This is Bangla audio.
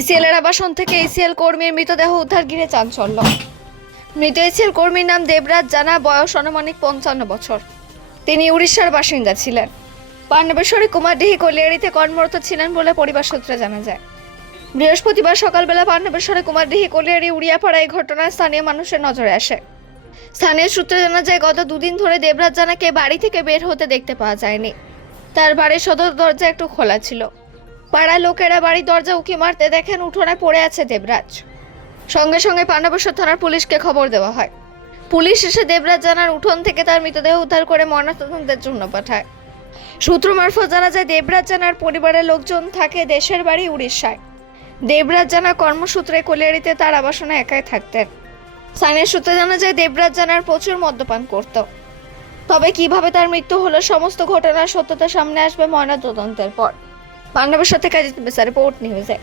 ইসিএল এর আবাসন থেকে ইসিএল কর্মীর মৃতদেহ উদ্ধার ঘিরে চাঞ্চল্য। মৃত ইসিএল কর্মীর নাম দেবরাজ জানা, বয়স আনুমানিক পঞ্চান্ন বছর। তিনি উড়িষ্যার বাসিন্দা ছিলেন। পান্নবেশ্বরী কুমারডিহি কলিয়ারিতে কর্মরত ছিলেন বলে পরিবার সূত্রে জানা যায়। বৃহস্পতিবার সকালবেলা পান্নবেশ্বরী কুমারডিহি কলিয়ারি উড়িয়াপাড়া এই ঘটনায় স্থানীয় মানুষের নজরে আসে। স্থানীয় সূত্রে জানা যায়, গত দুদিন ধরে দেবরাজ জানাকে বাড়ি থেকে বের হতে দেখতে পাওয়া যায়নি। তার বাড়ির সদর দরজা একটু খোলা ছিল। পাড়ার লোকেরা বাড়ির দরজা উকি মারতে দেখেন উঠোনে পড়ে আছে দেবরাজ। সঙ্গে সঙ্গে পাণ্ডবেশ্বর থানার পুলিশকে খবর দেওয়া হয়। পুলিশ এসে দেবরাজ জানার উঠোন থেকে তার মৃতদেহ উদ্ধার করে ময়নাতদন্তের জন্য পাঠায়। সূত্র মারফত জানা যায়, দেবরাজ জানার পরিবারের লোকজন থাকে দেশের বাড়ি উড়িষ্যায়। দেবরাজ জানা কর্মসূত্রে কলিয়ারিতে তার আবাসনে একাই থাকতেন। স্থানীয় সূত্রে জানা যায়, দেবরাজ জানার প্রচুর মদ্যপান করত। তবে কীভাবে তার মৃত্যু হলো, সমস্ত ঘটনার সত্যতা সামনে আসবে ময়না তদন্তের পর পাণ্ডবেশ্বর থেকে বেসার রিপোর্ট নিউজে